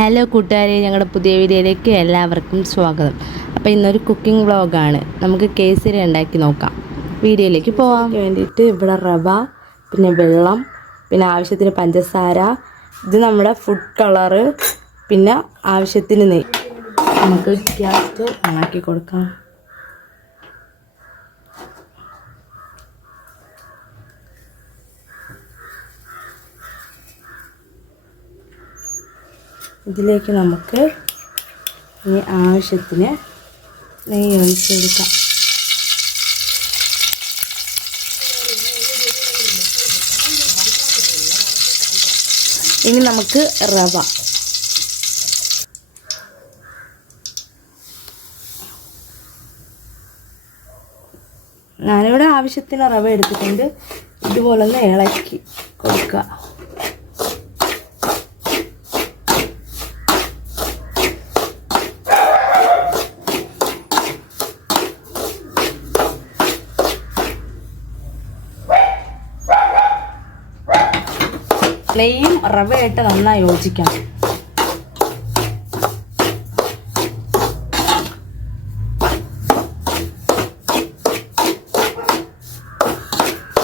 Hello കൂട്ടുകാരെ ഞങ്ങളുടെ പുതിയ വീഡിയോയിലേക്ക് എല്ലാവർക്കും സ്വാഗതം. അപ്പോൾ ഇന്നൊരു കുക്കിംഗ് വ്ളോഗാണ് നമുക്ക് കേസരി ഉണ്ടാക്കി നോക്കാം. വീഡിയോയിലേക്ക് പോവാം. വേണ്ടിയിട്ട് ഇവിടെ റവ പിന്നെ വെള്ളം പിന്നെ ആവശ്യത്തിന് പഞ്ചസാര ഇത് നമ്മുടെ ഫുഡ് കളറ് പിന്നെ ആവശ്യത്തിന് നെയ്. നമുക്ക് ഗ്യാസ് ഓണാക്കി കൊടുക്കാം. ഇതിലേക്ക് നമുക്ക് ഇനി ആവശ്യത്തിന് നെയ്യ് ഒഴിച്ചെടുക്കാം. ഇനി നമുക്ക് റവ. ഞാനിവിടെ ആവശ്യത്തിന് റവ എടുത്തിട്ടുണ്ട്. ഇതുപോലൊന്ന് ഇളക്കി കൊടുക്കുക. നെയ്യും റവയായിട്ട് നന്നായി യോജിക്കണം.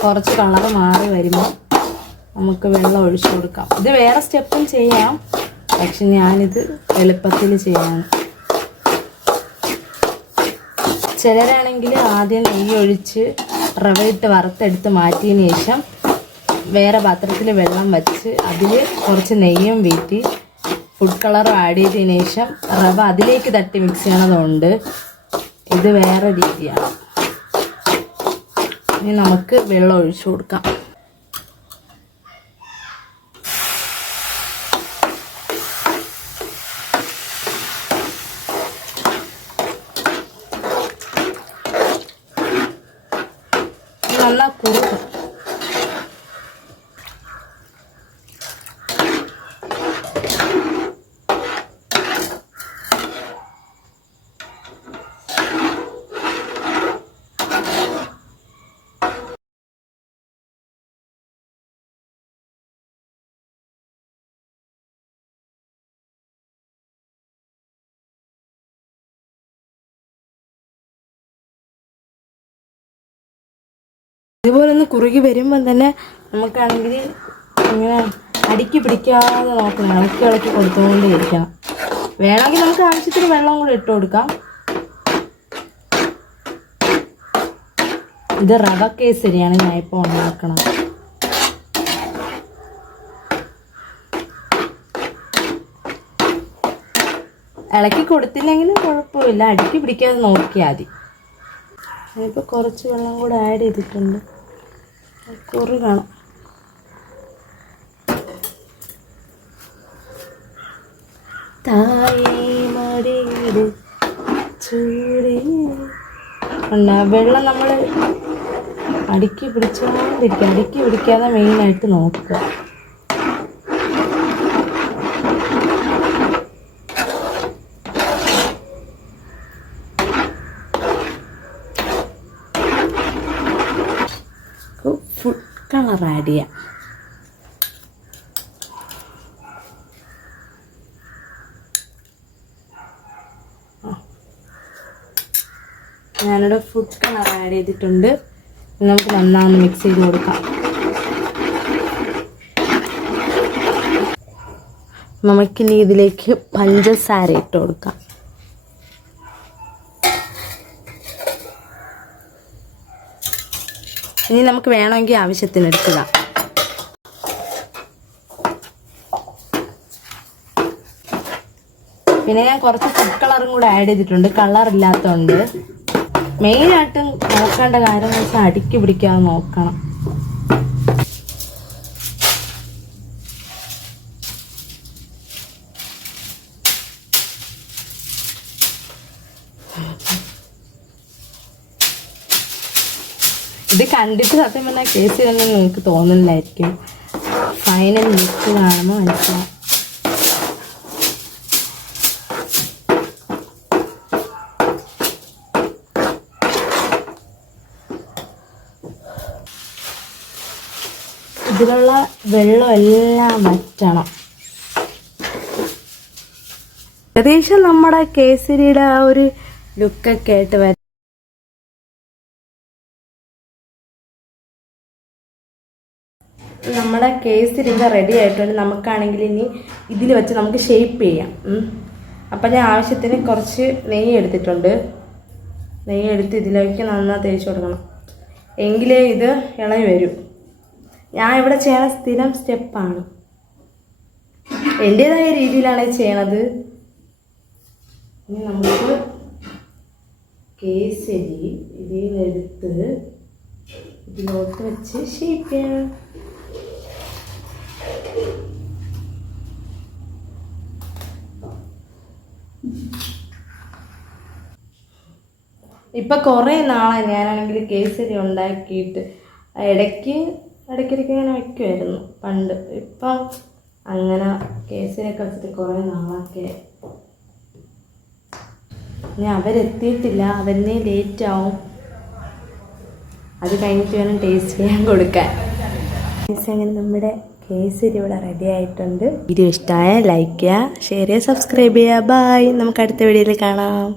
കുറച്ച് കളർ മാറി വരുമ്പോൾ നമുക്ക് വെള്ളം ഒഴിച്ചു കൊടുക്കാം. ഇത് വേറെ സ്റ്റെപ്പും ചെയ്യാം. പക്ഷെ ഞാനിത് എളുപ്പത്തിൽ ചെയ്യാണ്. ചിലരാണെങ്കിൽ ആദ്യം നെയ്യ് ഒഴിച്ച് റവ വറുത്തെടുത്ത് മാറ്റിയതിന് ശേഷം വേറെ പാത്രത്തിൽ വെള്ളം വച്ച് അതിൽ കുറച്ച് നെയ്യും വീട്ടി ഫുഡ് കളറും ആഡ് ചെയ്തതിന് ശേഷം റവ അതിലേക്ക് തട്ടി മിക്സ് ചെയ്യണതുകൊണ്ട് ഇത് വേറെ രീതിയാണ്. ഇനി നമുക്ക് വെള്ളം ഒഴിച്ചു കൊടുക്കാം. ഇതുപോലെ ഒന്ന് കുറുകി വരുമ്പം തന്നെ നമുക്കാണെങ്കിൽ ഇങ്ങനെ അടുക്കി പിടിക്കാതെ നോക്കണം. ഇളക്കി ഇളക്കി കൊടുത്തുകൊണ്ട് ഇരിക്കണം വേണമെങ്കിൽ നമുക്ക് ആവശ്യത്തിന് വെള്ളം കൂടി ഇട്ട് കൊടുക്കാം. ഇത് റവ കേസരിയാണ് ഞാൻ ഇപ്പോൾ ഉണ്ടാക്കണം ഇളക്കി കൊടുത്തില്ലെങ്കിലും കുഴപ്പമില്ല. അടുക്കി പിടിക്കാതെ നോക്കിയാൽ മതി. ഞാനിപ്പോൾ കുറച്ച് വെള്ളം കൂടെ ആഡ് ചെയ്തിട്ടുണ്ട്. കുറി കാണാം. ഉണ്ട് വെള്ളം നമ്മൾ അടുക്കി പിടിച്ചോണ്ടിരിക്കുക അടുക്കി പിടിക്കാതെ മെയിനായിട്ട് നോക്കുക ഫുഡ് കളർ ആഡ് ചെയ്യാം. ഞാനിവിടെ ഫുഡ് കളർ ആഡ് ചെയ്തിട്ടുണ്ട്. നമുക്ക് നന്നാന്ന് മിക്സ് ചെയ്ത് കൊടുക്കാം. നമുക്കിനി ഇതിലേക്ക് പഞ്ചസാര ഇട്ട് കൊടുക്കാം. ഇനി നമുക്ക് വേണമെങ്കിൽ ആവശ്യത്തിന് എടുക്കുക. പിന്നെ ഞാൻ കുറച്ച് ഫുഡ് കളറും കൂടെ ആഡ് ചെയ്തിട്ടുണ്ട്. കളർ ഇല്ലാത്തതുകൊണ്ട് മെയിനായിട്ടും നോക്കേണ്ട കാര്യം വെച്ചാൽ അടുക്കി പിടിക്കാതെ നോക്കണം. ഇത് കണ്ടിട്ട് സത്യം പറഞ്ഞാൽ കേസ് തന്നെ നിങ്ങൾക്ക് തോന്നുന്നില്ലായിരിക്കും. ഫൈനൽ ലുക്ക് കാണുമ്പോൾ മനസ്സിലാവും. ഇതിലുള്ള വെള്ളം എല്ലാം വറ്റണം. ഏകദേശം നമ്മുടെ കേസരിയുടെ ആ ഒരു ലുക്കൊക്കെ ആയിട്ട് വരും നമ്മുടെ കേസ് ഇരുന്ന് റെഡി ആയിട്ടുണ്ട്. നമുക്കാണെങ്കിൽ ഇനി ഇതിൽ വെച്ച് നമുക്ക് ഷേപ്പ് ചെയ്യാം. അപ്പം ഞാൻ ആവശ്യത്തിന് കുറച്ച് നെയ്യ് എടുത്തിട്ടുണ്ട്. നെയ്യ് എടുത്ത് ഇതിലേക്ക് നന്നായി തേച്ച് കൊടുക്കണം. എങ്കിലേ ഇത് ഇളകി വരൂ. ഞാൻ ഇവിടെ ചെയ്യണ സ്ഥിരം സ്റ്റെപ്പാണ് എന്റെതായ രീതിയിലാണ് ചെയ്യണത്. ഇനി നമുക്ക് കേസരി ഇതിൽ നിന്ന് എടുത്ത് ഇതിലോട്ട് വെച്ച് ഷേപ്പ് ചെയ്യാം. ഇപ്പം കുറേ നാളായി ഞാനാണെങ്കിൽ കേസരി ഉണ്ടാക്കിയിട്ട് ഇടയ്ക്ക് ഇടയ്ക്കിടയ്ക്ക് ഇങ്ങനെ വയ്ക്കുമായിരുന്നു പണ്ട്. ഇപ്പം അങ്ങനെ കേസരിയൊക്കെ വെച്ചിട്ട് കുറേ നാളൊക്കെ. ഇനി അവരെത്തിയിട്ടില്ല. അവരിനെ ലേറ്റ് ആവും. അത് കഴിഞ്ഞിട്ട് വേണം ടേസ്റ്റ് ചെയ്യാൻ കൊടുക്കാൻ. അങ്ങനെ നമ്മുടെ കേസരി ഇവിടെ റെഡി ആയിട്ടുണ്ട്. വീഡിയോ ഇഷ്ടമായ ലൈക്ക് ചെയ്യുക ഷെയർ ചെയ്യുക സബ്സ്ക്രൈബ് ചെയ്യുക. ബായ് നമുക്ക് അടുത്ത വീഡിയോയിൽ കാണാം.